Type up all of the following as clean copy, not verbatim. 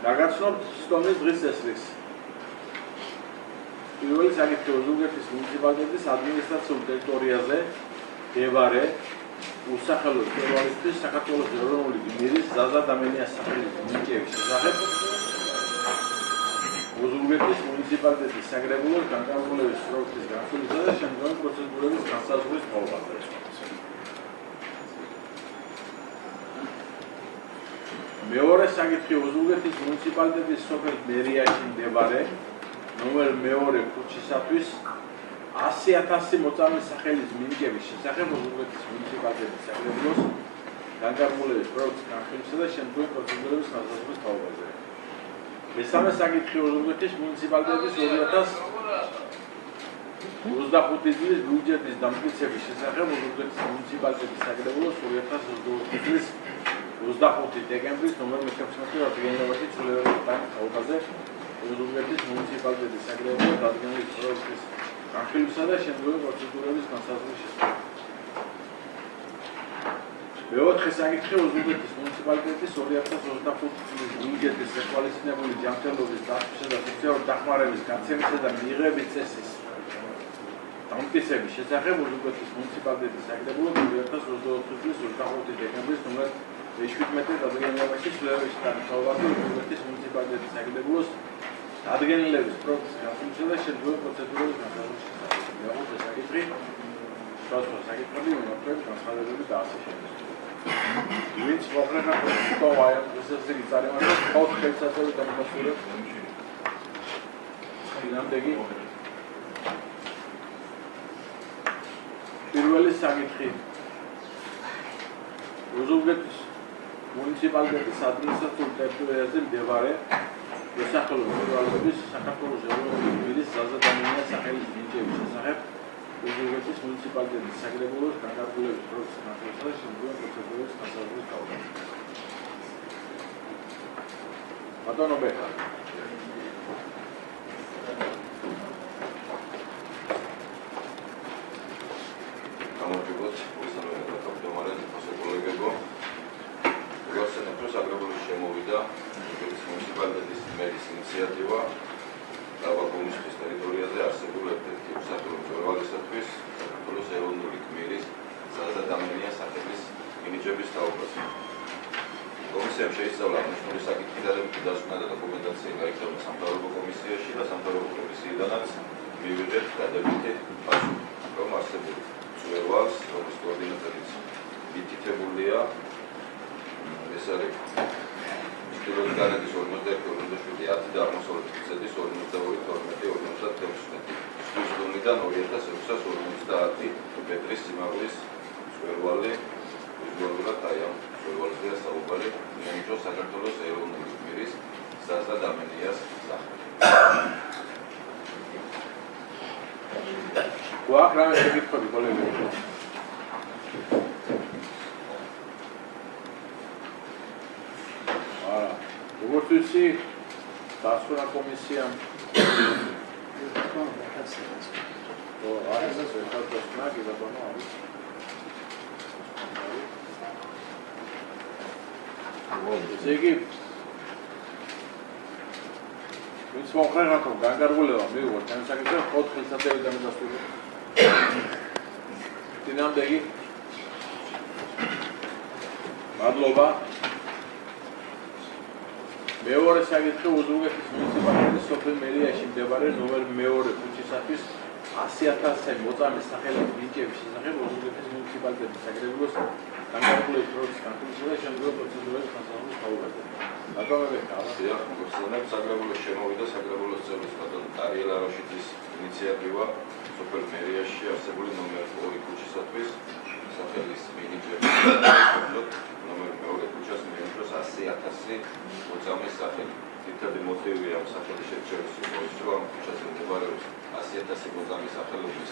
Ragaznovt stomnis დღის წესრიგს. პირველი საკითხი ოზურგეთის მუნიციპალიტეტის ადმინისტრაციულ ტერიტორიაზე მდებარე უსახელო მწვერვალისთვის საქართველოს ეროვნული გმირის ზაზა დამენიას სახელის მინიჭების შესახებ ოზურგეთის მუნიციპალიტეტის საკრებულოს განკარგულების პროექტის გასულისა და შემდგომი პროცედურების განსაზღვრის მოვლაზე. მეორე საკითხი ოზურგეთის მუნიციპალიტეტის სოფელ მერიაში მდებარე ნომერ მეორე ქუჩისათვის 100,000 მოწამის სახელის მინიჭების შესახებ ოზურგეთის მუნიციპალიტეტის საკრებულოს განკარგულების პროექტის განხილვისა და შემდგომი პროცედურების განსაზღვრის თაობაზე. მესამე საკითხი ოზურგეთის მუნიციპალიტეტის 2025 წლის ბიუჯეტის დამტკიცების შესახებ ოზურგეთის მუნიციპალიტეტის საკრებულოს 2022 წლის 25 დეკემბრის ნომერ 16 რადგენობაში ცვლილებების თაობაზე ოზურგეთის მუნიციპალიტეტის საკრებულოს დადგენილი პროექტის განხილვისა და შემდგომი პროცედურების განსაზღვრის შესახებ. მეოთხე საკითხი ოზურგეთის მუნიციპალიტეტის 2025 წლის ბიუჯეტის ეხვალისწინებული ჯანმრთელობის დაცვისა და სოციალური დახმარების გაცემისა და მიღების წესის დამტკიცების შესახებ ოზურგეთის მუნიციპალიტეტის საკრებულოს 2022 წლის 25 დეკემბრის ნომერ 17 რადგენობაში ცვლილებების თაობაზე ოზურგეთის მუნიციპალიტეტის საკრებულოს დადგენილების პროექტის განხილვისა და შემდგომი პროცედურების განსაზღვრის შესახებ. მეხუთე საკითხი სხვადასხვა საკითხები მიმართულებით განცხადებები და ასე შემდეგ. ვინც მოხერხდა პროექტოვაია წესრიგი წარიმართა ხალხ ხელსაწყოები დამახასიათებს დინამდეგი პირველი საკითხი ოზურგეთის მუნიციპალიტეტის ადმინისტრაციულ ტერიტორიაზე მდებარე უსახელო მწვერვალების საქართველოს ეროვნული გმირის ზაზა დამენიას სახელის მინიჭების შესახებ ოზურგეთის მუნიციპალიტეტის საკრებულოს განკარგულების პროცესის განხილვისა და შემდგომი პროცედურების განსაზღვრის თაობაზე. ბატონო ბექა. გამარჯობათ, მოსწავლეთა და კაპიტანად მოსაკოლეგებო. საკრებულოს შემოვიდა ოზურგეთის მუნიციპალიტეტის მერის ინიციატივა დაბაგომიშის ტერიტორიაზე არსებულ ერთ-ერთი უსახელო მწვერვალისათვის საქართველოს ეროვნული გმირის ზაზა დამენიას სახელის მინიჭების თაობაზე. კომისიამ შეისწავლა აღნიშნული საკითხი დადებითი დაზუსტება და დოკუმენტაცია გაიგზავნა სამთავრობო კომისიაში და სამთავრობო კომისიიდანაც მივიღეთ დადებითი პასუხი, რომ არსებულ მწვერვალს, რომლის კოორდინატებიც მითითებულია ეს არის ჩრდილოეთ განადის 41-47 და აღმოსავლეთ გზების 42-12-56 ზღვის დონიდან 2650 მეტრის სიმაღლის მწვერვალი ვიზუალურად აი ამ მწვერვალზეა საუბარი მიენიჭოს საქართველოს ეროვნული გმირის ზაზა დამენიას სახელით. გვაქვს რამე შეკითხვები კოლეგები? როგორც ვიცი, დასვენა კომისიამ ესე იგი, ვინც მოხერხათ, რომ განკარგულება მივიღოთ ამ საკითხებს, ხოთ ხელსაწყოები დამიდასტურებთ. დინამდეგი. მადლობა. მეორე საკითხი ოზურგეთის მუნიციპალიტეტის სოფელ მერიაში მდებარე ნომერ მეორე ქუჩისათვის 100,000 მოწამის სახელის მინიჭების შესახებ ოზურგეთის მუნიციპალიტეტის საკრებულოს განკარგულების პროცესის განხილვისა და შემდგომი პროცედურების განსაზღვრის თაობაზე. ბატონო ბექა, მოსწავლეებს საკრებულოს შემოვიდა საკრებულოს წევრის ბატონ ტარიელ არაშიძის ინიციატივა სოფელ მერიაში არსებული ნომერ 2 ქუჩისათვის სახელის მინიჭების ნომერ მეორე ქუჩას მიენიჭოს 100,000 მოწამის სახელი. თითქმის მოტივია ამ სახელის შერჩევის ის, რომ ამ ქუჩაზე მდებარეობს 100,000 მოწამის სახელობის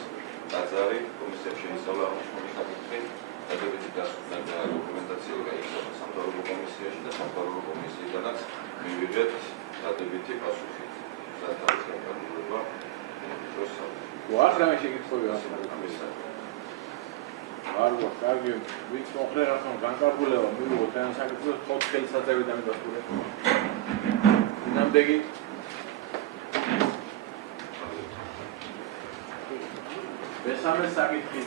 ტაძარი. კომისიამ შეისწავლა აღნიშნული საკითხი, დადებითი დასუსტება და დოკუმენტაცია გაიგზავნა სამთავრობო კომისიაში და სამთავრობო კომისიიდანაც მივიღეთ დადებითი პასუხი. სათავის განკარგულება მიენიჭოს. გვაქვს რამე შეკითხვები ამისაკ? არ გვაქვს, კარგი, ვინც მოხერხდა, რომ განკარგულება მივიღოთ ამ საკითხებს, ხოთ ხელსაწყოები დამიდასტურებთ. შემდეგი მესამე საკითხი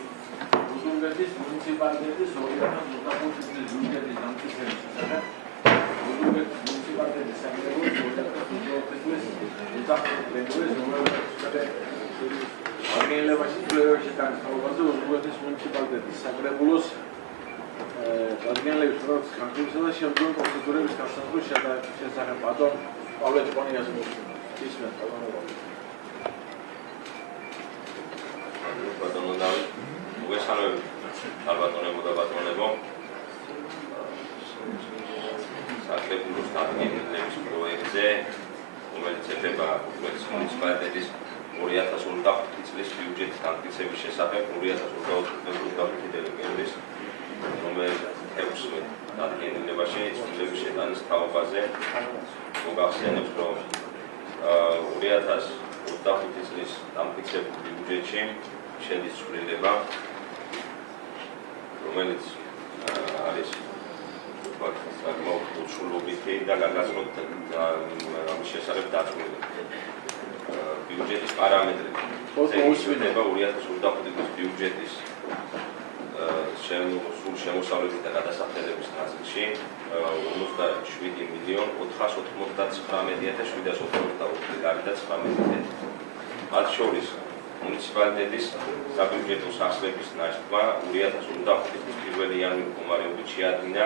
უზურგეთის მუნიციპალიტეტის 2025 წლის ბიუჯეტის დამტკიცების შესახებ უზურგეთის მუნიციპალიტეტის საკრებულოს 2025 წლის უსაფრთხოების აღიარებაში ცვლილებებში განსხვავებაზე უზურგეთის მუნიციპალიტეტის საკრებულოს აღიარების განხილვისა და შემდგომი პროცედურების განსაზღვრის შესახებ ბატონ პავლე ჭყონიას მისმენთ ბატონო დავით მოგესალმებით ალბათონებო და ბატონებო საკრებულოს აღიარების პროექტზე რომელიც ეხება უზურგეთის მუნიციპალიტეტის 2025 წლის ბიუჯეტის დამტკიცების შესახებ 2025 დელეგირების რომელიც 16 დადგენილებაში ცვლილების შეტანის თაობაზე მოგახსენებს რომ 2025 წლის დამტკიცებულ ბიუჯეტში შედის ცვლილება რომელიც არის საკმაოდ უჩვეულებითი და გაგაცნოთ ამის შესახებ დაწვრილი ბიუჯეტის პარამეტრები შეიცვლება 2025 წლის ბიუჯეტის სრულ შემოსავლების და გადასახადების ნაწილში 57.499.792 ლარი და 19 ცენტი. მათ შორის მუნიციპალიტეტის საბიუჯეტო სახსრების ნაშთმა 2025 წლის 1 იანვრის მდგომარეობით შეადგინა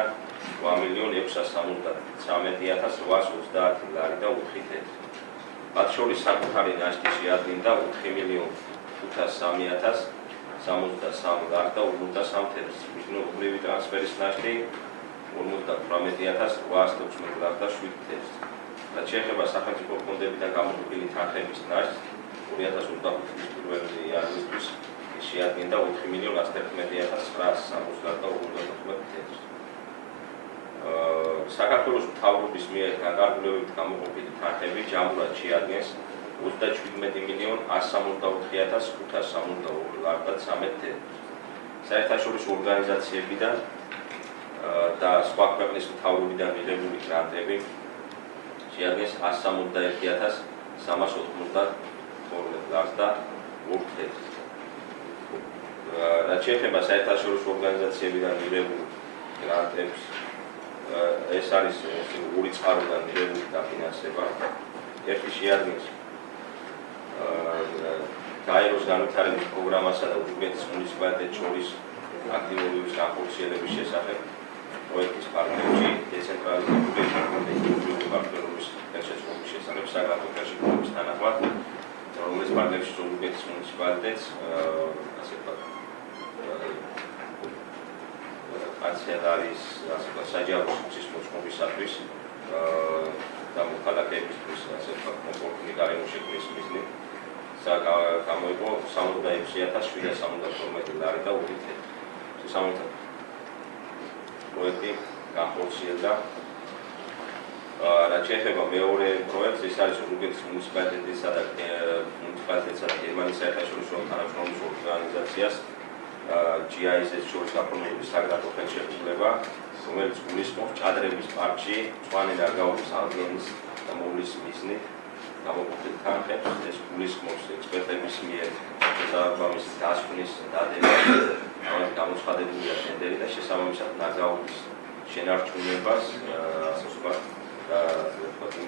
8,673,830 ლარი და 4 ცენტი. მათ შორის საკუთარი ნაშთი შეადგინდა 4,503,063 ლარი და 53 ცენტს. მიზნობრივი ტრანსფერის ნაშთი 58,816 ლარი და 7 ცენტს. რაც შეეხება სახელმწიფო ფონდებიდან გამოყოფილი თანხების ნაშთს 2025 წლის 1 იანვრისთვის შეადგინდა 4,111,960 ლარი და 59 ცენტს. საქართველოს მთავრობის მიერ განკარგულებით გამოყოფილი თანხები ჯამურად შეადგენს 37,164,562 ლარი და 13 ცენტს. საერთაშორისო ორგანიზაციებიდან და სხვა ქვეყნის მთავრობიდან მიღებული გრანტები შეადგენს 161,392 ლარი და 2 ცენტს. რაც შეეხება საერთაშორისო ორგანიზაციებიდან მიღებულ გრანტებს ეს არის ორი წყაროდან მიღებული დაფინანსება. ერთი შეადგენს გაეროს განვითარების პროგრამასა და უზურგეთის მუნიციპალიტეტს შორის აქტიურობის განხორციელების შესახებ პროექტის პარტნიორში დეცენტრალიზებული პარტნიორობის ხელშეწყობის შესახებ საგანმანათლებლო პროგრამის თანახმად, რომელიც პარტნიორში უზურგეთის მუნიციპალიტეტს ასე ვთქვათ კანცელარიის საჯარო სივრცის მოწყობისათვის და მოქალაქეებისთვის ასე ვთქვათ კომფორტული გარემო შექმნის მიზნით გამოიყო 66,772 ლარი და 2 ცენტი. შესაბამისად პროექტი განხორციელდა. რაც შეეხება მეორე პროექტს, ეს არის უზურგეთის მუნიციპალიტეტისა და გერმანიის საერთაშორისო თანამშრომლობის ორგანიზაციას GIZ-ს შორის გაფორმებული საგრაფო ხელშეკრულება, რომელიც გულისხმობს ჭადრების პარკში მწვანე ნარგავების აღდგენის და მოვლის მიზნით გამოყოფილ თანხებს. ეს გულისხმობს ექსპერტების მიერ შესაბამის დასკვნის დადებას, რომელიც გამოცხადებულია ტენდერი და შესაბამისად ნარგავების შენარჩუნებას, ასე ვთქვათ,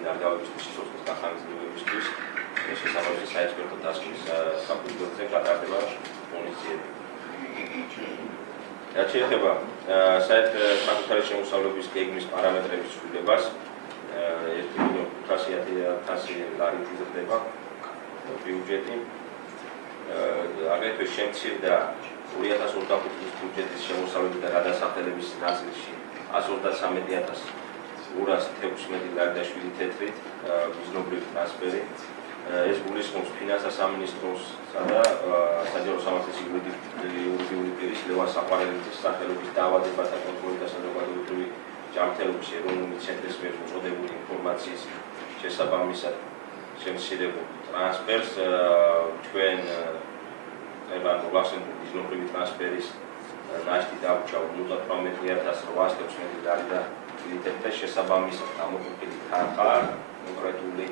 ნარგავების სიცოცხლის განხორციელებისთვის შესაბამისი საექსპერტო დასკვნის საფუძველზე გატარდება მონიციპალიტეტი. რაც შეეხება საკუთარი შემოსავლების გეგმის პარამეტრების ცვლილებას, 1,500,000 ლარი იზრდება ბიუჯეტი. აგრეთვე შემცირდა 2025 წლის ბიუჯეტის შემოსავლების და გადასახადების ნაწილში 133,216 ლარი და 7 ცენტით მიზნობრივი ტრანსფერი. ეს გულისხმობს ფინანსთა სამინისტროსა და საჯარო სამართლის იურიდიული პირის ლევან საყვარელიძის სახელობის დაავადებათა კონტროლის და საზოგადოებრივი ჯანმრთელობის ეროვნული ცენტრის მიერ მოწოდებული ინფორმაციის შესაბამისად შემცირებულ ტრანსფერს. ჩვენ მოგახსენებთ მიზნობრივი ტრანსფერის ნაშთი დაუჭა 58,816 ლარი და 7 ცენტს. შესაბამისად გამოყოფილი თანხა კონკრეტული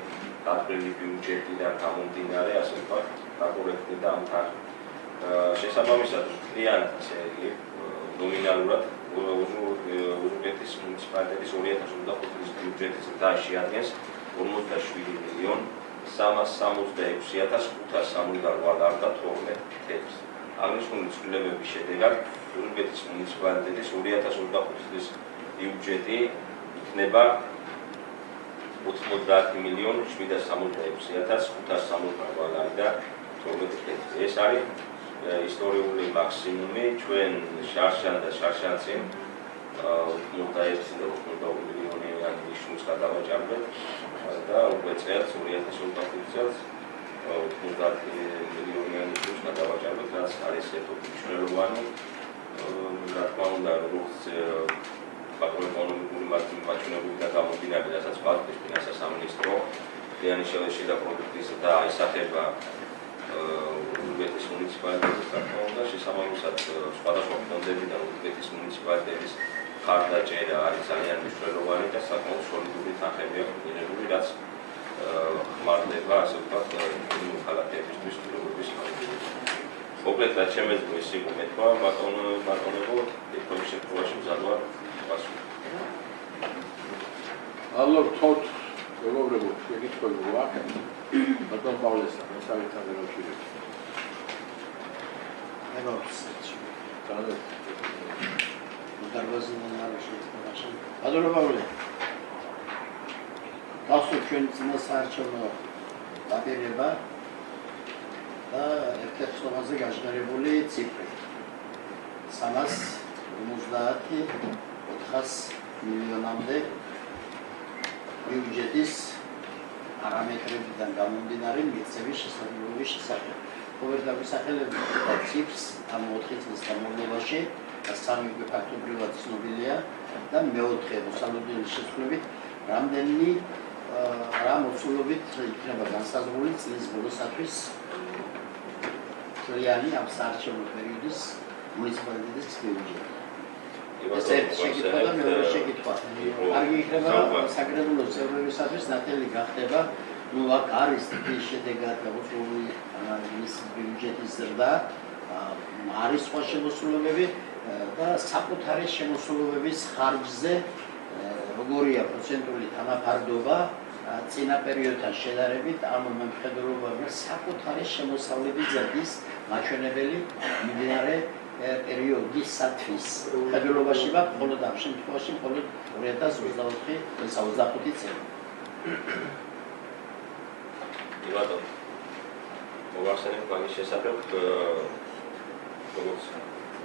დადგენილი ბიუჯეტიდან გამომდინარე, ასე ვთქვათ, დაკორექტდა ამ თარგმნას. შესაბამისად, მთლიანად ესე იგი ნომინალურად უზურგეთის მუნიციპალიტეტის 2025 წლის ბიუჯეტის და შეადგენს 47,566,572 ლერის. აღნიშნული ცვლილებების შედეგად უზურგეთის მუნიციპალიტეტის 2025 წლის ბიუჯეტი იქნება 90,766,572 ლარი. ეს არის ისტორიული მაქსიმუმი ჩვენ შარშან და შარშანცემ 81 მილიონიანი ნიშნულს გადავაჭარბეთ და უკვე წელს 2025 წელს 90 მილიონიანი ნიშნულს გადავაჭარბეთ, რაც არის ერთობლივ მნიშვნელოვანი. რა თქმა უნდა, როგორც მაკროეკონომიკური მაჩვენებლიდან გამომდინარე, რასაც პარტიის ფინანსთა სამინისტრო მთლიანი შელეშიდა პროდუქტის და აისახება უზურგეთის მუნიციპალიტეტის თქმა შესაბამისად სხვადასხვა ფონდებიდან უზურგეთის მუნიციპალიტეტის ხარდაჭერა არის ძალიან მნიშვნელოვანი და საკმაოდ სოლიდური თანხები აქვს მიღებული, რაც ხმარდება, ასე ვთქვათ, ქალაქებისთვის პირობების მანძილზე. მოკლედ, რაც შემეძლო ის იყო მეთქვა, ბატონებო, ერთგვარ შემთხვევაში მზადვარ პასუხი. ალო თოთ მეგობრებო, შეკითხვები გვაქვს? ბატონ პავლესა, მოსავითაზე როჩირებს. ბატონო პავლე, გახსოვთ ჩვენი წინა საარჩევნო დაპირება და ერთ-ერთ ხომაზე გაჟღერებული ციფრი 350,400 მილიონამდე ბიუჯეტის პარამეტრებიდან გამომდინარე მიღწევის შესაძლებლობის შესახებ. ყოველ დაგვისახელებთ ციფრს ამ 4 წლის განმავლობაში და სამი უკვე ფაქტობრივად ცნობილია და მეოთხე მოსალოდნელი შესრულებით რამდენი რა მოცულობით იქნება განსაზღვრული წლის ბოლოსათვის წლიანი ამ საარჩევნო პერიოდის მუნიციპალიტეტის ბიუჯეტი. ეს ერთი შეკითხვა და მეორე შეკითხვა. კარგი იქნება საკრებულო წევრებისათვის ნათელი გახდება, ნუ აქ არის თითქმის შედეგად გაუწეული მის ბიუჯეტის ზრდა, არის სხვა შემოსულობები და საკუთარი შემოსულობების ხარჯზე როგორია პროცენტული თანაფარდობა წინა პერიოდთან შედარებით ამ მხედველობებმა საკუთარი შემოსავლების ზრდის მაჩვენებელი მიმდინარე პერიოდისათვის მხედველობაში ვარ მხოლოდ ამ შემთხვევაში მხოლოდ 2024-25 წელი. ბატონო, მოგახსენებ მაგის შესახებ, როგორც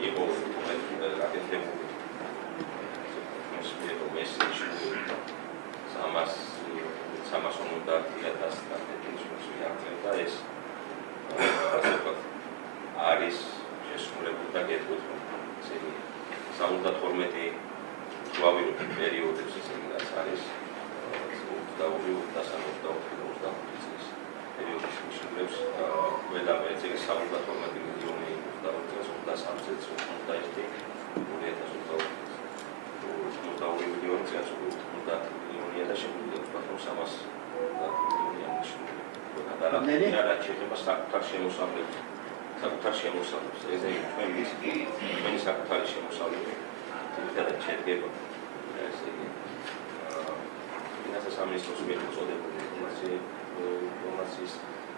იყო გაკეთებული მესიჯი 350,000 და ეს არის შესრულებული და გეტყვით, ისინი 72 შვავირობის პერიოდებს ისინი რაც არის 22-23 წლის პერიოდის მიშურებს ყველა ეს 72 მილიონი 23 წელს 2022 მილიონი წელს 50 მილიონია და შეგვიძლია ვთქვათ რომ 300 მილიონიანი შეგიძლია და რაც შეეხება საკუთარ შემოსავლებს ეს ჩვენი საკუთარი შემოსავლები ძირითადად შედგება ესე იგი ფინანსთა სამინისტროს მიერ მოწოდებული ინფორმაციის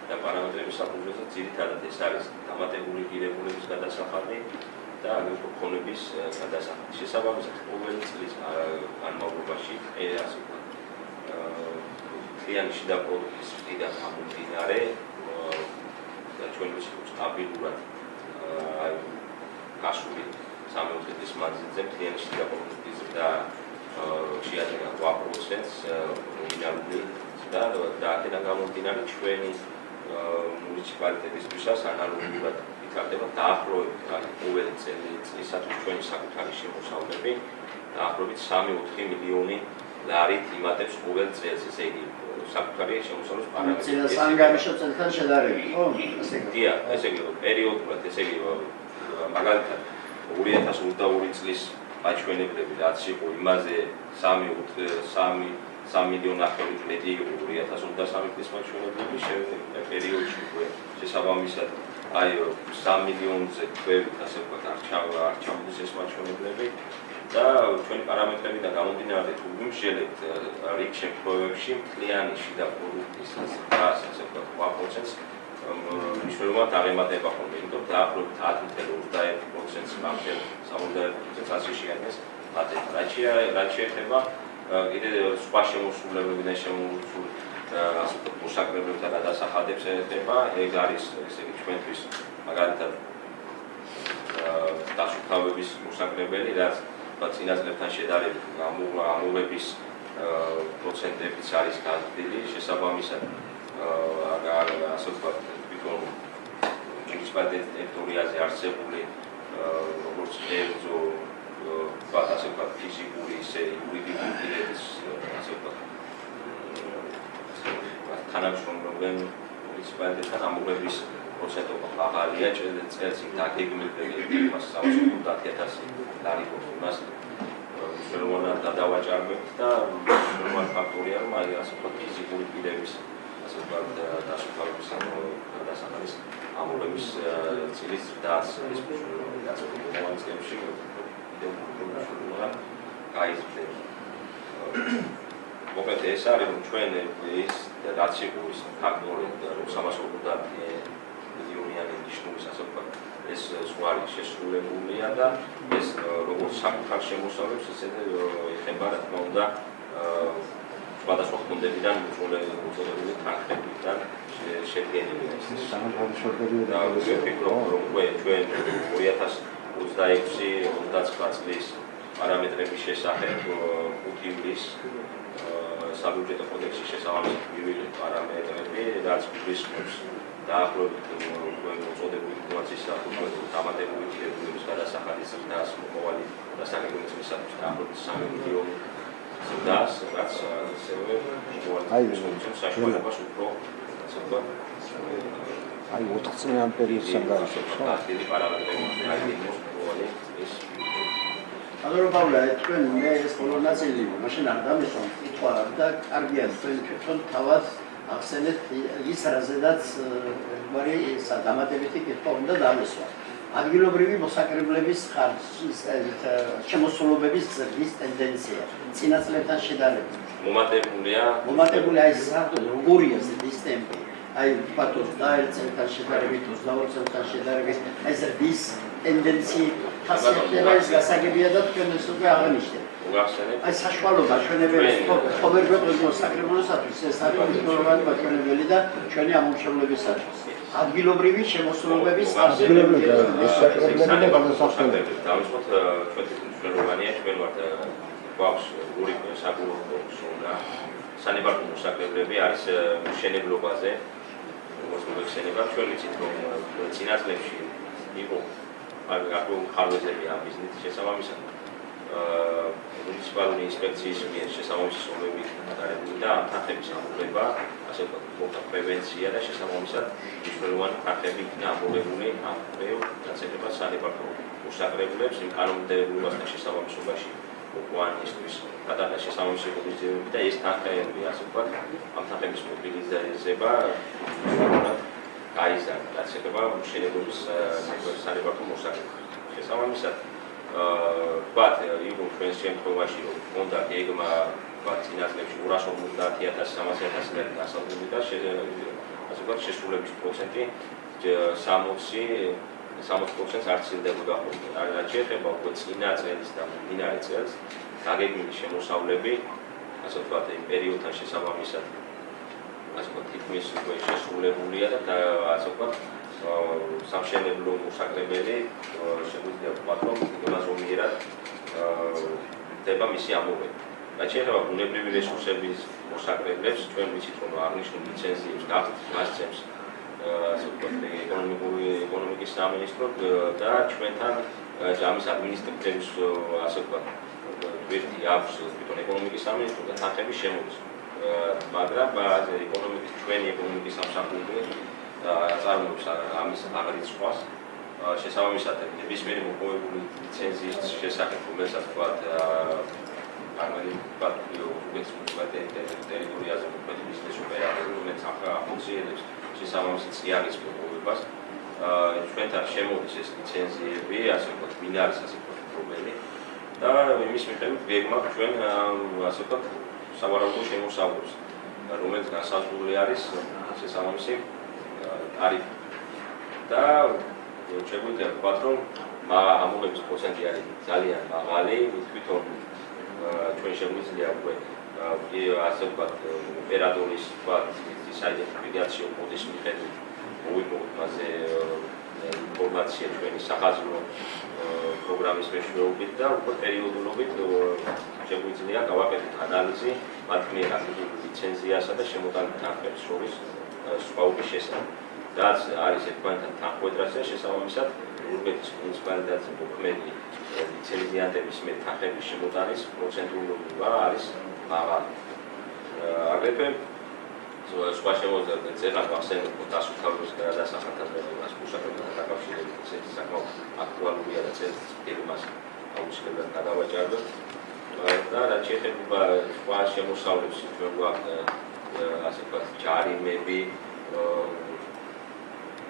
და პარამეტრების საფუძველზე ძირითადად ეს არის დამატებული ღირებულების გადასახადი და აგრეთვე გადასახადი. შესაბამისად, ყოველი წლის განმავლობაში ასე ვთქვათ, მთლიანი შიდა პროდუქტის ზრდიდან გამომდინარე და ჩვენი სტაბილურად გასული 3 წლის მანძილზე მთლიანი შიდა პროდუქტის ზრდა შეადგენდა 8%-ს ნომინალური და აქედან გამომდინარე ჩვენი მუნიციპალიტეტისთვისაც ანალოგიურად ვითარდება დაახლოებით ყოველი წლისათვის ჩვენი საკუთარი შემოსავლები დაახლოებით 3-4 მილიონი ლარით იმატებს ყოველ წელს, ესე იგი საკუთარი შემოსავლის პარამეტრები. წინასანგარიშო წელთან შედარებით, ხო? ესე იგი პერიოდულად, ესე იგი მაგალითად 2022 წლის მაჩვენებლები რაც იყო იმაზე 3 3 მილიონი ახლობით მეტი იყო 2023 წლის მაჩვენებლები პერიოდში უკვე შესაბამისად აი 3 მილიონზე ქვევით ასე ვთქვათ არჩევნების ეს მაჩვენებლები და ჩვენი პარამეტრებიდან გამომდინარე თუ ვიმსჯელებთ რიგ შემთხვევებში მთლიანი შიდა პროდუქტის ასე ვთქვათ 8%-ს მნიშვნელოვნად აღემატება ხოლმე, იმიტომ დაახლოებით 10.21%-ს მართლ 71%-ს აშიშიანებს მათ რაც შეეხება კიდე სხვა შემოსრულებებიდან შემოსულ ასე ვთქვათ მოსაკრებლებთან და დასახადებს ეხება ეგ არის ესე იგი ჩვენთვის მაგალითად დასუფთავების მოსაკრებელი რაც წინასწრებთან შედარებით ამოღების პროცენტებიც არის გაზრდილი შესაბამისად ასე ვთქვათ თვითონ მუნიციპალიტეტის ტერიტორიაზე არსებული როგორც კერძო ასე ვთქვათ ფიზიკური ისე იურიდიული პირების ასე ვთქვათ თანამშრომლობენ მუნიციპალიტეტთან ამოღების პროცენტობა მაღალია წელს დაგეგმილი მას 750,000 ლარი გვაქვს მნიშვნელოვნად გადავაჭარბებთ და მნიშვნელოვანი ფაქტორია რომ აი ასე ვთქვათ ფიზიკური პირების ასე ვთქვათ დასუფთავების გადასახადის ამოღების წილის ზრდას ეს მნიშვნელოვანი წლებში გაიზრდებს. მოკლედ ეს არის რომ ჩვენ ეს რაც იყო ის ფაქტორი რომ 350 მილიონიანი ნიშნულის ასე ვთქვათ ეს ზღვარი შესრულებულია და ეს როგორც საკუთარ შემოსავლებს ისე ეხება რა თქმა უნდა სხვადასხვა ფონდებიდან მოწოდებული თანხმდებიდან შედგენილი ეს სამშობლოში და ვფიქრობ რომ ჩვენ 2026-29 წლის პარამეტრების შესახებ 5 ივლისს საბიუჯეტო კოდექსის შესაბამისი პირველი პარამეტრები რაც გვისმენს დაახლოებით მოწოდებული ინფლაციის საფუძველზე დამატებული პირობების გადასახადის ზრდას მოყავალი დასაგეგმვის მისამართი დაახლოებით 3 მილიონი ზრდას რაც ასევე საშუალებას უფრო ასე ვთქვათ აი 4 წლიან პერიოდს განსაკუთრებით ხო? დიდი პარამეტრები არის მოსწავლე ეს Adoro Paula, თქვენ მე ეს բոլო ნაწილი მაშინ არ დამესვამ კითხვა და კარგია თქვენ თვითონ თავად ახსენეთ ის რაზედაც გვარი დამატებითი კითხვა უნდა დამესვა. ადგილობრივი მოსაკრებლების ხარჯის შემოსულობების ზრდის ტენდენცია წინა წლებთან შედარებით. მომატებულია ის როგორია ზრდის ტემპი. აი პატოს დაერწენთან შედარებით 22-წელთან შედარებით ეს ზრდის ტენდენცია ხასიათდება ის გასაგებია და თქვენ ეს უკვე აღნიშნეთ. აი საშუალება ჩვენებელი ყოველგვარ მოსაკრებლოსათვის ეს არის მნიშვნელოვანი მაჩვენებელი და ჩვენი ამომრჩევლობისათვის. ადგილობრივი შემოსულობების ადგილობრივი მოსაკრებლები გამოსახულებით. დავიწყოთ ჩვენი მნიშვნელოვანია ჩვენ ვართ გვაქვს ორი საკულტურო ზონა. სანებარგო მოსაკრებლები არის მშენებლობაზე მოსმოხსენება ჩვენ ვიცით რომ წინა წლებში იყო აგრარულ ხარვეზები ამ ბიზნესის შესაბამისად მუნიციპალური ინსპექციის მიერ შესაბამისი სომები გადარებული და ამ თანხების ამოღება ასე ვთქვათ პრევენცია და შესაბამისად მნიშვნელოვანი თანხები იქნა ამოღებული ამ რაც ეხება სანებარგო მოსაკრებლებს იმ კანონმდებლობასთან შესაბამისობაში უყუანისთვის გადადა შესაბამისი მობილიზებები და ეს თანხები ასე ვთქვათ ამ თანხების მობილიზება გაიზარდა რაც ეხება მშენებლობის სანებარგო მოსაკრებლებს შესაბამისად ვთქვათ იყო ჩვენს შემთხვევაში რომ ჰქონდა გეგმა ვთქვათ წინა წლებში 250,000-300,000 ლარი გასავლელი და ასე ვთქვათ შესრულების პროცენტი 60% არ ცილდებოდა ხოლმე. რაც შეეხება უკვე წინა წელს და მიმდინარე წელს დაგეგმილი შემოსავლები ასე ვთქვათ იმ პერიოდთან შესაბამისად ასე ვთქვათ თითქმის უკვე შესრულებულია და ასე ვთქვათ სამშენებლო მოსაკრებელი შეგვიძლია ვთქვათ რომ გემაზომიერად ხდება მისი ამოღება. რაც შეეხება ბუნებრივი რესურსების მოსაკრებლებს ჩვენ ვიცით რომ აღნიშნულ ლიცენზიებს გასცემს ასე ვთქვათ ეკონომიკის სამინისტრო და ჩვენთან ამის ადმინისტრირების ასე ვთქვათ ვერტი აქვს თვითონ ეკონომიკის სამინისტრო და თანხების შემოწმება. მაგრამ ჩვენი ეკონომიკის სამსახური წარმოებს ამის აღრიცხვას შესაბამისად ნებისმიერი მოპოვებული ლიცენზიის შესახებ რომელსაც ვთქვათ ტერიტორიაზე მოქმედი ბიზნეს ოპერატორი, რომელიც ახორციელებს შესაბამისი წიაღის მოპოვებას. ჩვენთან შემოდის ეს ლიცენზიები, ასე ვთქვათ, ვინ არის ასე ვთქვათ პრობლემი და იმის მიხედვით გეგმავთ ჩვენ ასე ვთქვათ სავარაუდო შემოსავლებს, რომელიც განსაზღვრული არის შესაბამისი ტარიფი. და შეგვიძლია ვთქვათ, რომ ამოღების პროცენტი არის ძალიან მაღალი, თვითონ ჩვენ შეგვიძლია უკვე ასე ვთქვათ ოპერატორის ვთქვათ საიდენტიფიკაციო კოდის მიხედვით მოვიპოვოთ მასზე ინფორმაცია ჩვენი სახაზინო პროგრამის მეშვეობით და უკვე პერიოდულობით შეგვიძლია გავაკეთოთ ანალიზი მათ მიერ აღებულ ლიცენზიასა და შემოტანილ თანხებს შორის სხვაობის შესახებ. რაც არის ერთმანეთთან თანხმოედრასა შესაბამისად რუსეთის მუნიციპალიტეტზე მოქმედი ლიცენზიანტების მიერ თანხების შემოტანის პროცენტულობა არის მაღალი. აგრეთვე სხვა შემოძლებს წერა გახსენებთ დასუფთავების გადასახადებას მუშაკებთან დაკავშირებით ესეთი საკმაოდ აქტუალურია და წელს მას აუცილებლად გადავაჭარბებთ. და რაც შეეხება სხვა შემოსავლებს ჩვენ გვაქვს ასე ვთქვათ ჯარიმები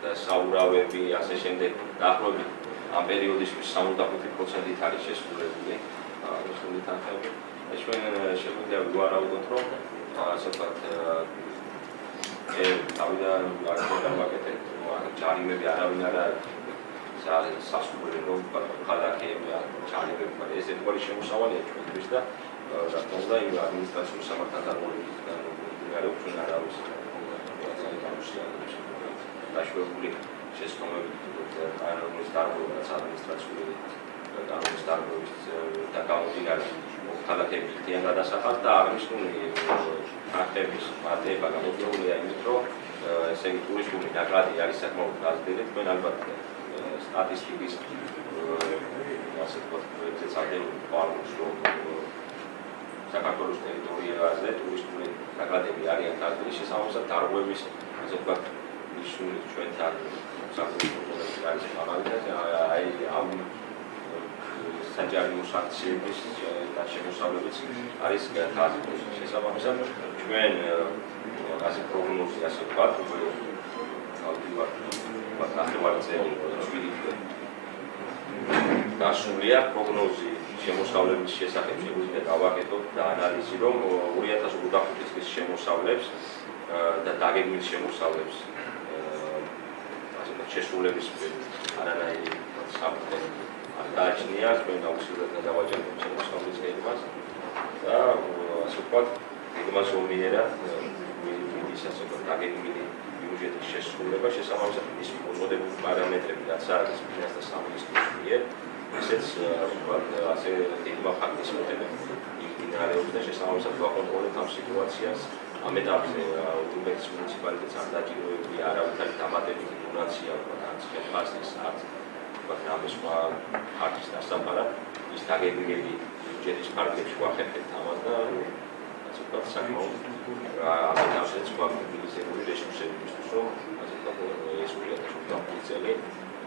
და საურავები, ასე შემდეგ დაახლოებით ამ პერიოდისთვის 65%-ით არის შესრულებული რუსული თანხები. ჩვენ შეგვიძლია ვივარაუდოთ, რომ ასე ვთქვათ თავიდან გავაკეთეთ ჯარიმები არავინ არ არის სასურველი რომ ქალაქები ჯარიმები ეს ერთგვარი შემოსავალია ჩვენთვის და რა თქმა უნდა იმ ადმინისტრაციული სამართალდამოუკიდებლობიდან მიმდინარეობს ჩვენ არავის დაშვებული შესწავლები კანონის დარღვევაც ადმინისტრაციული კანონის დარღვევის და გამომდინარე ქალაქები იქნიან გადასახად და აღნიშნული თანხების მატება გამოწვეულია იმით, რომ ესე იგი ტურისტული ნაკრადი არის საკმაოდ გაზრდილი. თქვენ ალბათ სტატისტიკის ასე ვთქვათ პროექტებს აღებულ პარკს რომ საქართველოს ტერიტორიაზე ტურისტული ნაკრადები არიან გაზრდილი, შესაბამისად დარღვევის ასე ვთქვათ ნიშნული ჩვენთან საქართველოს არის მაღალი და აი ამ საჯარო სანქციების და შემოსავლებიც არის გაზრდილი. შესაბამისად ჩვენ ასე პროგნოზი ასე ვთქვათ უკვე ნახევარწელი დასულია პროგნოზი შემოსავლების შესახებ შეგვიძლია გავაკეთოთ და ანალიზი რომ 2025 წლის შემოსავლებს და დაგეგმილ შემოსავლებს ასე შესრულების არანაირი საფრთხე არ გააჩნია ჩვენ აუცილებლად გადავაჭერებთ შემოსავლის გეგმას და ასე ვთქვათ გეგმას ომიერად ის ასე ვთქვათ დაგეგმილი ბიუჯეტის შესრულება შესაბამისად ის მოწოდებული პარამეტრები რაც არის ფინანსთა სამინისტროს მიერ ესეც ვთქვათ ასე გეგმა ფაქტის მიხედვით იმდინარეობს და შესაბამისად ვაკონტროლებთ ამ სიტუაციას ამ ეტაპზე რუსეთის მუნიციპალიტეტს არ დაჭიროებია არავითარი დამატებითი დონაცია ვთქვათ ან ცხელფასის არც ვთქვათ რამე სხვა ფაქტის დასაფარად ის დაგეგმილი ბიუჯეტის ფარგლებში ვახერხებთ ამას და ასე ვთქვათ საკმაოდ ამ ეტაპზეც გვაქვს მობილიზებული რესურსებისთვის რომ ასე ვთქვათ ეს 2025 წელი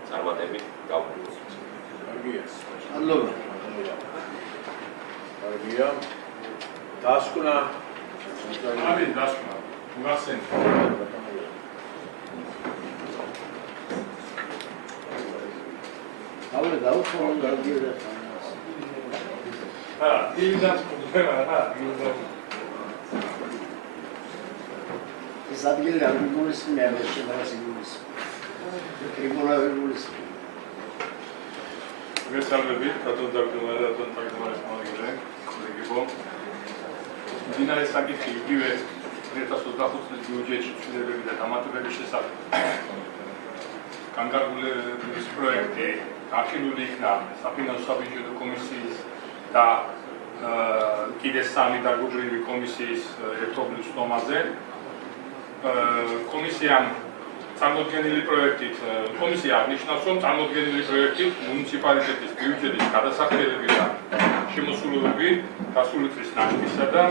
წარმატებით გავგრძელოთ. კარგია. დასკვნა არის დასკვნა. გასცენ. Ahora da otro mundo al día de ილიძაც პრობლემა რა, ეს ადგილი რეგულის მიერ შემოსავლების. რეგულარულის. მოგესალმებით, ბატონ დაგმარე, ბატონ დაგმარეს მოგიგე, კოლეგებო. დინარე საკითხი იგივე 2025 წლის ბიუჯეტში ცვლილებები და დამატებების შესახებ. განკარგულების პროექტი აღჭურვილი იქნა საფინანსო საბიუჯეტო კომისიის და კიდე 3 დარგობრივი კომისიის ერთობლივ სტომაზე. კომისიამ წარმოდგენილი პროექტით კომისია აღნიშნავს, რომ წარმოდგენილი პროექტით მუნიციპალიტეტის ბიუჯეტის გადასახადებები და შემოსრულებები გასული წლის ნაკრებისა და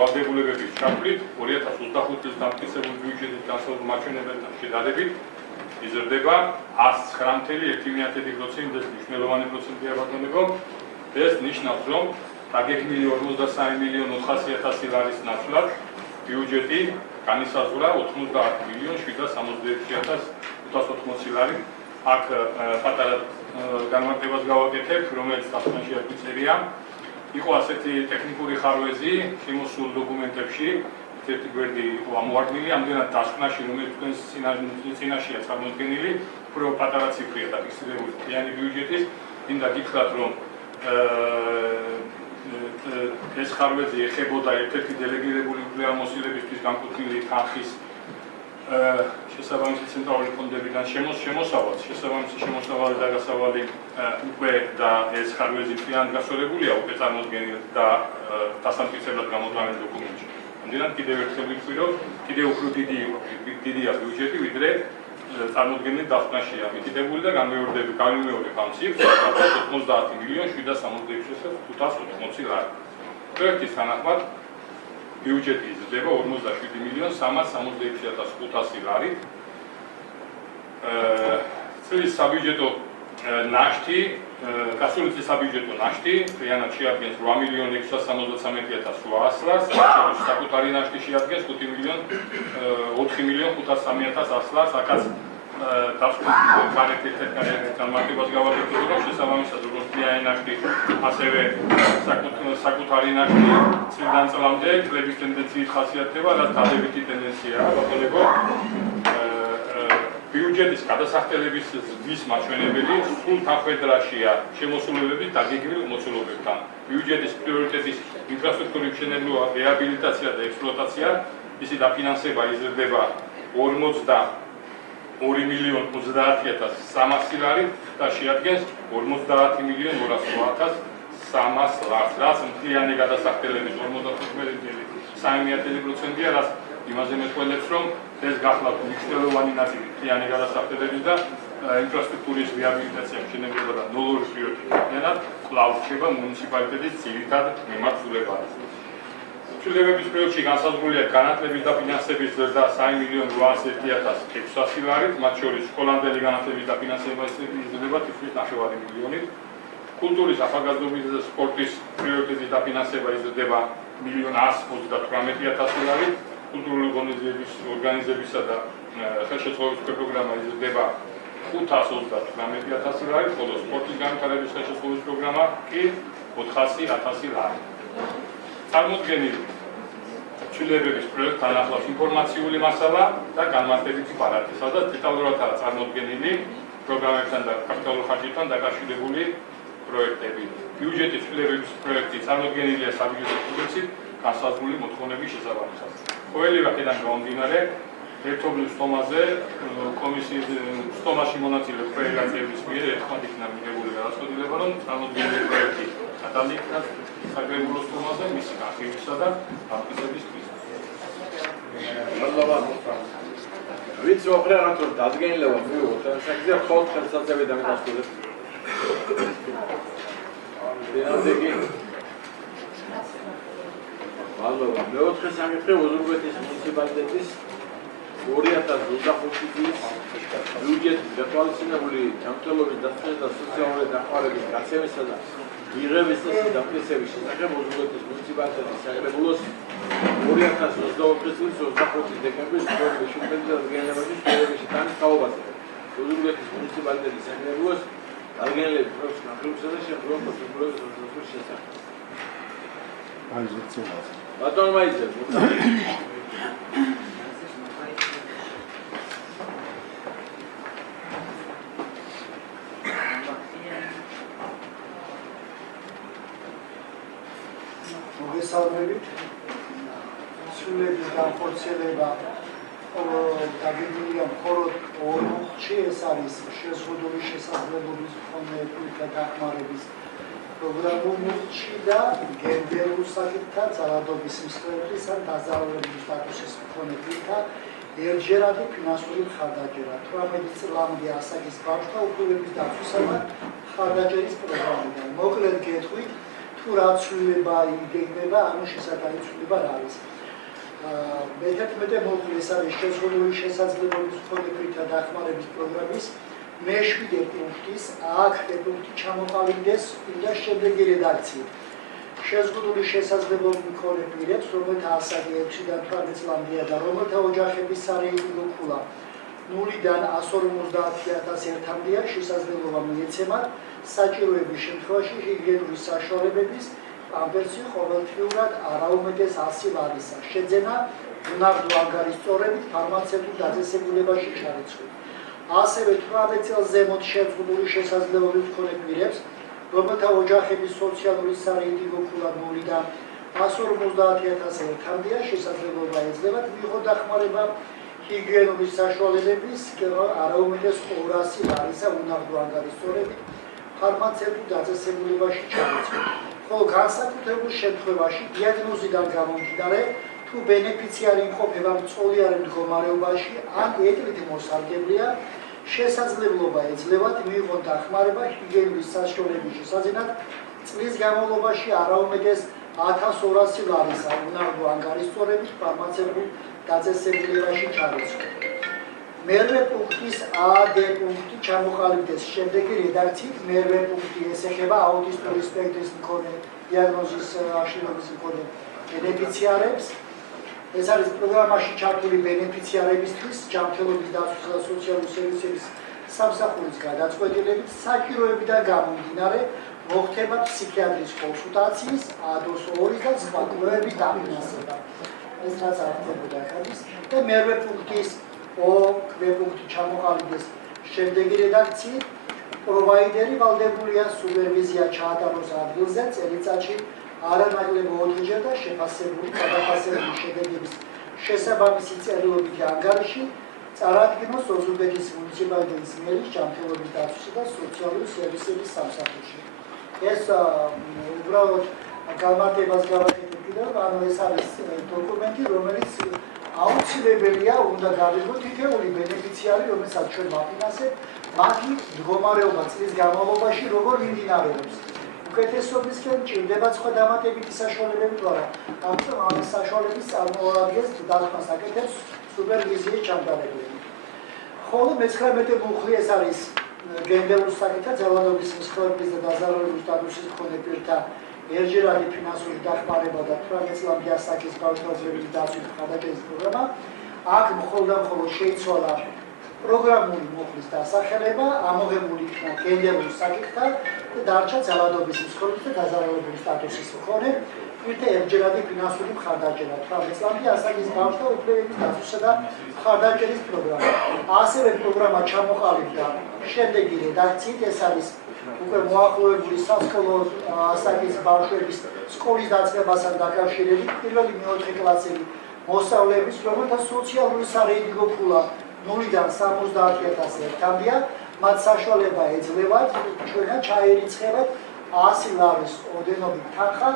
ვალდებულებების ჩათვლით 2025 წლის დამტკიცებული ბიუჯეტის განსაზღვრულ მაჩვენებებთან შედარებით იზრდება 109.1%-ით მნიშვნელოვანი პროცენტია ბატონებო. ეს ნიშნავს, რომ დაგეგმილი 43.400.000 ლარის ნაცვლად ბიუჯეტი განისაზღვრა 90.766.580 ლარი. აქ პატარა განმარტებას გავაკეთებ, რომელიც დასკვნაში აღწერია. იყო ასეთი ტექნიკური ხარვეზი შემოსულ დოკუმენტებში, ერთი გვერდი იყო ამოვარდნილი, ამდენად დასკვნაში, რომელიც თქვენს წინაშეა წარმოდგენილი, უფრო პატარა ციფრია დაფიქსირებული მთლიანი ბიუჯეტის. მინდა გითხრათ, რომ ეს ხარვეზი ეხებოდა ერთ-ერთი დელეგირებული უფლებამოსილებისთვის განკუთვნილი თანხის შესაბამისი ცენტრალური ფონდებიდან შემოსავალს, შესაბამისი შემოსავალი და გასავალი უკვე და ეს ხარვეზი მთლიანად გასწორებულია უკვე წარმოდგენილ და დასამტკიცებლად გამოტანილ დოკუმენტში. ამდენად კიდევ ერთხელ ვიტყვი, რომ კიდევ უფრო დიდია ბიუჯეტი, ვიდრე წარმოდგენილი დასკვნაშია მითითებული და განმეორდებ ამ ციფრს 90.766.580 ლარი. პროექტის თანახმად ბიუჯეტი იზრდება 47.366.500 ლარით. წლის საბიუჯეტო ნაშთი, გასული წლის საბიუჯეტო ნაშთი მთლიანად შეადგენს 8.673.800 ლარს, საკუთარი ნაშთი შეადგენს 4.503.100 ლარს, აქაც განმარტებას გავაკეთებ, რომ შესაბამისად როგორც მთლიანი ნაშთი, ასევე საკუთარი ნაშთი წლიდან წლამდე წლების ტენდენციით ხასიათდება, რაც დადებითი ტენდენციაა, ბატონებო. ბიუჯეტის გადასახდელების ზრდის მაჩვენებელი სრულ თანხმედრაშია შემოსულობების დაგეგმილ მოცულობებთან. ბიუჯეტის პრიორიტეტის ინფრასტრუქტურის მშენებლობა, რეაბილიტაცია და ექსპლუატაცია, მისი დაფინანსება იზრდება 42.30.300 ლარით და შეადგენს 50.208.300 ლარს, რაც მთლიანი გადასახდელების 55.3%-ია, რაც იმაზე მეტყველებს, რომ ეს გახლავთ მნიშვნელოვანი ნაწილი მთლიანი გადასახდელების და ინფრასტრუქტურის რეაბილიტაცია, მშენებლობა და ნოლური პრიორიტეტებიდან კვლავ რჩება მუნიციპალიტეტის ძირითად მიმართულებად. ცვლილებების პერიოდში განსაზღვრულია განათლების დაფინანსების ზრდა 3.801.600 ლარით, მათ შორის სკოლამდელი განათლების დაფინანსება იზრდება თითქმის 9 მილიონით. კულტურის, ახალგაზრდობის და სპორტის პრიორიტეტის დაფინანსება იზრდება 1.198.000 ლარით. კულტურული ღონისძიების ორგანიზებისა და ხელშეწყობის პროგრამა იზრდება 528.000 ლარით, ხოლო სპორტის განვითარების ხელშეწყობის პროგრამა კი 400.000 ლარი. წარმოდგენილი ცვლილებების პროექტთან ახლავს ინფორმაციული მასალა და განმარტებითი პარადი, სადაც დეტალურადაა წარმოდგენილი პროგრამებთან და კაპიტალურ ხარჯებთან დაკავშირებული პროექტები. ბიუჯეტის ცვლილებების პროექტი წარმოდგენილია საბიუჯეტო კოდექსით განსაზღვრული მოთხოვნების შესაბამისად. ყოველივე აქედან გამომდინარე, ერთობლივ სტომაზე კომისიის სტომაში მონაწილე ყველა წევრის მიერ ერთხმად იქნა მიღებული გადაწყვეტილება, რომ წარმოდგენილი პროექტი გადაიქცეს საგრებულო სტომაზე მისი განხილვისა და დამტკიცებისთვის. მადლობა. ვიცი ოღონდ რომ დადგენილება მივიღოთ, საკითხი ხოლმე ხელსაწყოები დამდასრულეთ. მადლობა. მეოთხე საკითხი უზურგეთის მუნიციპალიტეტის 2025 წლის ბიუჯეტის გათვალისწინებული ჯანმრთელობის დასწრების და სოციალური დახმარების გაცემისა და მიღების წესის დაფიქსირების შესახებ უზურგეთის მუნიციპალიტეტის საკრებულოს 2024 წლის 25 დეკემბრის შეხვედრის დადგენილებაში შეტყობინებაში თანხმობაზე უზურგეთის მუნიციპალიტეტის საკრებულოს დადგენილების პროცესის განხილვისა და შემდგომ პროცედურების შესახებ შესახებ. ბატონ მაიძე, მოგესალმებით. სულების განხორციელება დაგეგმილია მხოლოდ ორ მუხტში, ეს არის შეზღუდული შესაძლებლობის მქონეთა დახმარების პროგრამულ მუხტში და გენდერულ საკითხთა ძალადობის მსხვერპლის ან დაზავებული სტატუსის მქონეთა ერთჯერადი ფინანსური მხარდაჭერა 18 წლამდე ასაკის ბავშვთა უფლებების დაცვისა და მხარდაჭერის პროგრამიდან. მოკლედ გეტყვით, თუ რა ცვლილება იგეგმება, ანუ შესაძლებელი ცვლილება რა არის. მე-11 მოკლედ ეს არის შეზღუდული შესაძლებლობის მქონეთა დახმარების პროგრამის მე-7 პუნქტის აქ პუნქტი ჩამოყალიბდეს უნდა შემდეგი რედაქციით. შეზღუდული შესაძლებლობები მქონე პირებს, რომელთა ასაკი 6-დან 18 წლამდეა და რომელთა ოჯახების სარეიტინგო ქულა 0-დან 150,000 ერთამდეა, შესაძლებლობა მიეცემათ საჭიროების შემთხვევაში ჰიგიენური საშუალებების პამპერსი ყოველთვიურად არაუმეტეს 100 ლარისა შეძენა უნარდო ანგარიშწორებით ფარმაცევტულ დაწესებულებაში ჩარიცხვის. ასევე 18 წელს ზემოთ შეზღუდული შესაძლებლობების მქონე პირებს, რომელთა ოჯახების სოციალური სარეიტინგო ქულა 0-დან 150,000 ერთამდეა, შესაძლებლობა ეძლევათ მიიღონ დახმარება ჰიგიენური საშუალებების არაუმეტეს 200 ლარისა უნარდო ანგარიშწორებით ფარმაცევტულ დაწესებულებაში ჩარიცხვის. ხოლო განსაკუთრებულ შემთხვევაში დიაგნოზიდან გამომდინარე, თუ ბენეფიციარი იმყოფება მწოლიარე მდგომარეობაში ან ეტლით მოსარგებლია, შესაძლებლობა ეძლევათ მიიღონ დახმარება ჰიგიენური საშუალებების შესაძენად წლის განმავლობაში არაუმეტეს 1200 ლარისა უნარდო ანგარიშწორებით ფარმაცევტულ დაწესებულებაში ჩარიცხვის. მერვე პუნქტის A D პუნქტი ჩამოყალიბდეს შემდეგი რედაქციით. მერვე პუნქტი ეს ეხება აუტისტური სპექტრის მქონე დიაგნოზის აშლილობის მქონე ბენეფიციარებს. ეს არის პროგრამაში ჩართული ბენეფიციარებისთვის ჯანმრთელობის დაცვისა და სოციალური სერვისების სამსახურის გადაწყვეტილებით საჭიროებიდან გამომდინარე მოხდება ფსიქიატრის კონსულტაციის, ADOS 2 და სხვა კვლევების დაფინანსება. ეს რაც არ ხდებოდა ახლა და მერვე პუნქტის პუნქტი ჩამოყალიბდეს შემდეგი რედაქციით. პროვაიდერი ვალდებულია სუპერვიზია ჩაატაროს ადგილზე წელიწადში არანაკლებ 4-ჯერ და შეფასებული გადაფასებული შედეგების შესაბამისი წერილობითი ანგარიში წარადგინოს ოზურგეთის მუნიციპალიტეტის მერის ჯანმრთელობის დაცვისა და სოციალური სერვისების სამსახურში. ეს უბრალოდ გამარტებას გავაკეთებ კიდევ, ანუ ეს არის დოკუმენტი, რომელიც აუცილებელია უნდა გავიგოთ თითოეული ბენეფიციარი, რომელსაც ჩვენ ვაფინანსებთ, მათი მდგომარეობა წლის განმავლობაში როგორ მიმდინარეობს. უკეთესობისკენ ჭირდებათ სხვა დამატებითი საშუალებები თუ არა. ამიტომ ამის საშუალების წარმოადგენს დახმას აკეთებს სუპერვიზიის ჩამოყალიბება. ხოლო მე-19 მუხლი ეს არის გენდერულ საკითხთა ძალადობის მსხვერპლის და დაზარალების სტატუსის მქონე პირთა ერთჯერადი ფინანსური დახმარება და 18 წლამდე ასაკის ბავშვების დაცვის მხარდაჭერის პროგრამა. აქ მხოლოდ შეიცვალა პროგრამული მუხლის დასახელება, ამოღებული იქნა გენდერულ საკითხთა და დარჩა ძალადობის მსხვერპლის და დაზარალების სტატუსის მქონე პირთა ერთჯერადი ფინანსური მხარდაჭერა 18 წლამდე ასაკის ბავშვთა უფლებების დაცვისა და მხარდაჭერის პროგრამა. ასევე პროგრამა ჩამოყალიბდა შემდეგი რედაქციით, ეს არის უკვე მოახლოებული სასკოლო ასაკის ბავშვების სკოლის დაწყებასთან დაკავშირებით პირველი მე-4 კლასელი მოსწავლეების, რომელთა სოციალური სარეიტინგო ქულა 0-დან 70,000 ერთამდეა, მათ საშუალება ეძლევათ ჩვენთან ჩაერიცხებათ 100 ლარის ოდენობით თანხა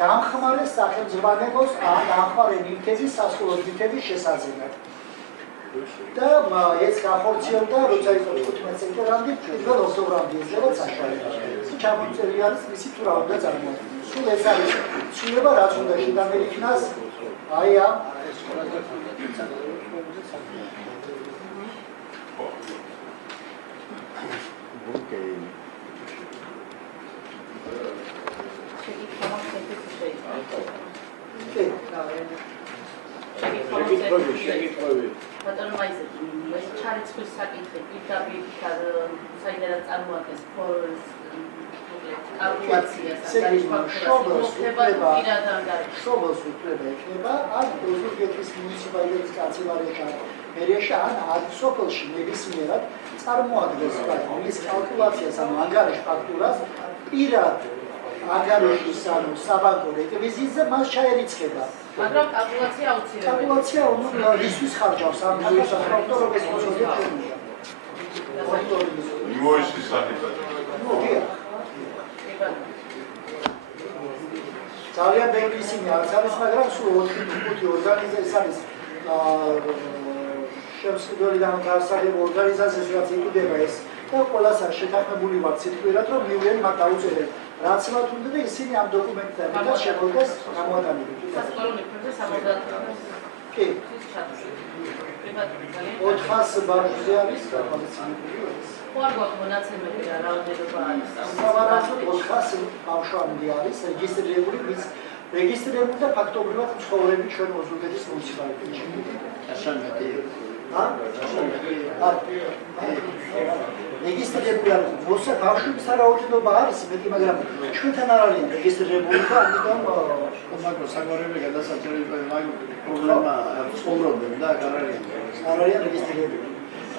დამხმარე სახელმძღვანელოს ან დამხმარე ნივთების სასკოლო ნივთების შესაძენად. და ეს განხორციელდა, როცა იყო 15 წელიწადამდე, 1 ოქტომბრამდე ეძლევა საშუალება. ჩამოწერილი არის მისი თუ რა უნდა წარმოადგინოს. სულ ეს არის ცვლილება, რაც უნდა შეტანილი იქნას აი ამ ბატონო მაისე, ეს ჩარიცხვის საკითხი პირდაპირ საიდანაც წარმოადგენს კალკულაციას, შრომელს უფლება ექნება ან ოზურგეთის მუნიციპალიტეტის კანცელარიაში ან მერიაში ან სოფელში ნებისმიერად წარმოადგენს მის კალკულაციას ან ანგარიშ ფაქტურას პირად ანგარიშის ანუ საბანკო რეკვიზიტზე მას ჩაერიცხება. მაგრამ კალკულაცია აუცილებელია. კალკულაცია რისთვის ხარჯავს ამ საკითხს როგორც მოსწავლე ჩვენია. ინვოისის სახით. ძალიან ბევრი ისინი არის, მაგრამ სულ 4-5 ორგანიზაცია არის შემსრულებელი და განსახილებელი ორგანიზაციას, რაც იკუდება ეს და ყველას არ შეთანხმებული ვართ სიტყვიერად, რომ მივიდნენ მათ დაუწერენ. რაც მათ უნდა და ისინი ამ დოკუმენტთან ერთად შემოდგეს გამოატანებით. სასკოლო ნივთებზე 70. კი. ძალიან 400 ბავშვზე არის გათვალისწინებული. ხო არ გვაქვს მონაცემები რა რაოდენობა არის სავარაუდოდ 400 ბავშვამდე არის რეგისტრირებული, ვის რეგისტრირებული და ფაქტობრივად ცხოვრები ჩვენ ოზურგეთის მუნიციპალიტეტში. აშანეთი რეგისტრირებული არის. მოსა ბავშვების რაოდენობა არის მეტი, მაგრამ ჩვენთან არ არიან რეგისტრირებული და ამიტომ მაგრამ საგვარეულო გადასახადები პრობლემა ცხოვრობენ და არ არიან რეგისტრირებული.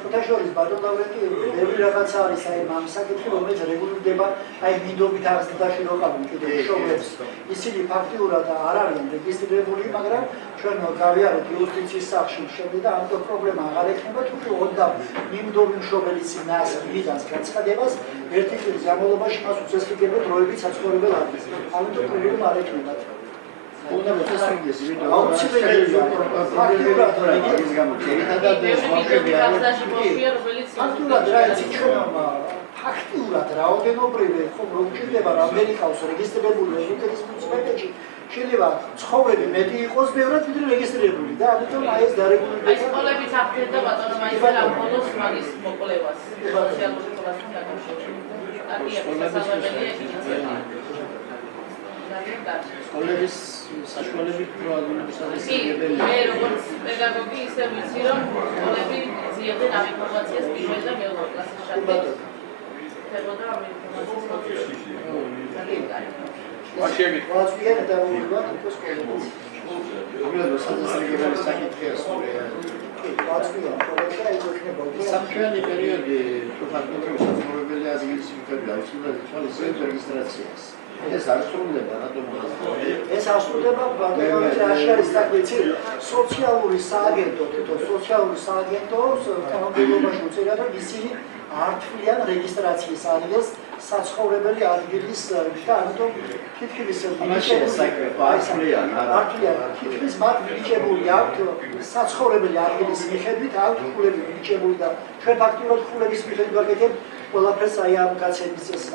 ხუთაშორის ბატონ ლავრენტი ბევრი რაღაცა არის აი ამ საკითხი, რომელიც რეგულირდება აი მინდობით აღზრდაში რო ყავენ კიდევ მშობლებს. ისინი ფაქტიურად არ არიან რეგისტრირებული, მაგრამ ჩვენ გავიარეთ იუსტიციის სახლში შემდეგ და ამიტომ პრობლემა აღარ ექნება, თუ ოდნა მინდობი მშობელის წინას მიდანს განცხადებას, ერთი წლის განმავლობაში მას უწესრიგებენ დროებით საცხოვრებელ ადგილზე. ამიტომ პრობლემა არ ექნება. უნდა მოწესრიგდეს ვიდეო აუცილებელია ფაქტიურად ის გამო ერთადად ეს ბავშვები ბავშვია რომელიც ფაქტიურად რა იცი ჩვენ ფაქტიურად რაოდენობრივი ხომ რომ ჭირდება რამდენი ყავს რეგისტრირებული რეგისტრის მუნიციპალიტეტში შეიძლება ცხოვრები მეტი იყოს ბევრად ვიდრე რეგისტრირებული და ამიტომ აი ეს აი დარეგულირება სკოლებით ახდენდა ბატონო მაისელ ამ ბოლოს მაგის მოკვლევას სოციალური კლასთან დაკავშირებით. სკოლების სკოლების საშუალებით პროადულების კი, შესაძლებელია. მე როგორც პედაგოგი ისე ვიცი, რომ სკოლები ძიებდნენ ამ ინფორმაციას პირველ და მეორე კლასის შემდეგ. ხდებოდა ამ ინფორმაციის მოძიება. ძალიან კარგი. მას შეგიძლია ვაწვიან და მოიგოთ უკვე სკოლებს. უბრალოდ შესაძლებელი საკითხია სკოლები. ვაწვიან პროექტა ეს იქნება უკვე სამშვენი პერიოდი თუ ფაქტობრივად საცხოვრებელი ადგილის მიღება უსულოდ თვალსაჩინო რეგისტრაციას. ეს არ სრულდება რატომ ეს ასრულდება ბატონოებში არის საქმეცი სოციალური სააგენტო თვითონ სოციალური სააგენტოს თანამდებობაში უწევია რომ ისინი არ თვლიან რეგისტრაციის ადგილს საცხოვრებელი ადგილის და ამიტომ თითქმის თითქმის მათ მინიჭებული აქვთ საცხოვრებელი ადგილის მიხედვით აქვთ ხულები მინიჭებული და ჩვენ ფაქტიურად ხულების მიხედვით ვაკეთებთ ყველაფერს აი ამ გაცემის წესს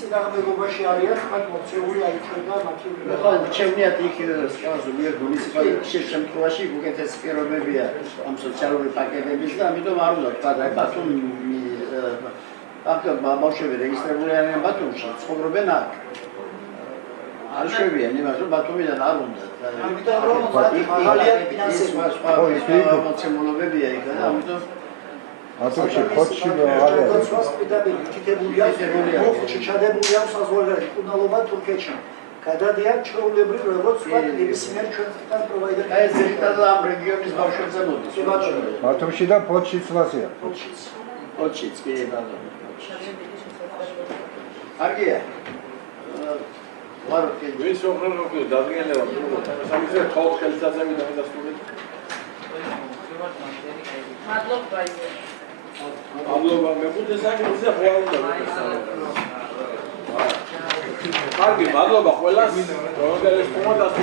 წინააღმდეგობაში არიან მათ მოქცეული აი ჩვენ და მათი ხო, რჩევნიათ იქ სკოლაზე მიერ მუნიციპალიტეტში შემთხვევაში უკეთესი პირობებია ამ სოციალური პაკეტების და ამიტომ არ უნდა თქვა აი ბავშვები რეგისტრირებული არიან ბათუმში, ცხოვრობენ აქ. არ შევიან იმას, რომ ბათუმიდან არ უნდა. ამიტომ რომ მაღალია ფინანსები მოცემულობებია იქ და ამიტომ ბათუმში ფოთში არ არის ჩადებულია საზღვარგარეთ კუნალობა თურქეთში გადადიან ჩვეულებრივ როგორც ვთქვათ ნებისმიერ ჩვენთან პროვაიდერთან აი ეს ზედმეტად ამ რეგიონის ბავშვებზე მოდის. ბათუმში და ფოთშიც ვასია. ფოთშიც კი ბატონო. კარგია. ვარო კი ვინც ოღონდ დადგენილება სამიზერ ხალხ ხელსაძები და დასტურები მადლობა მადლობა მეგობრებო საკითხზე ხო არ უნდა კარგი მადლობა ყველას რომ ეს კომენტარს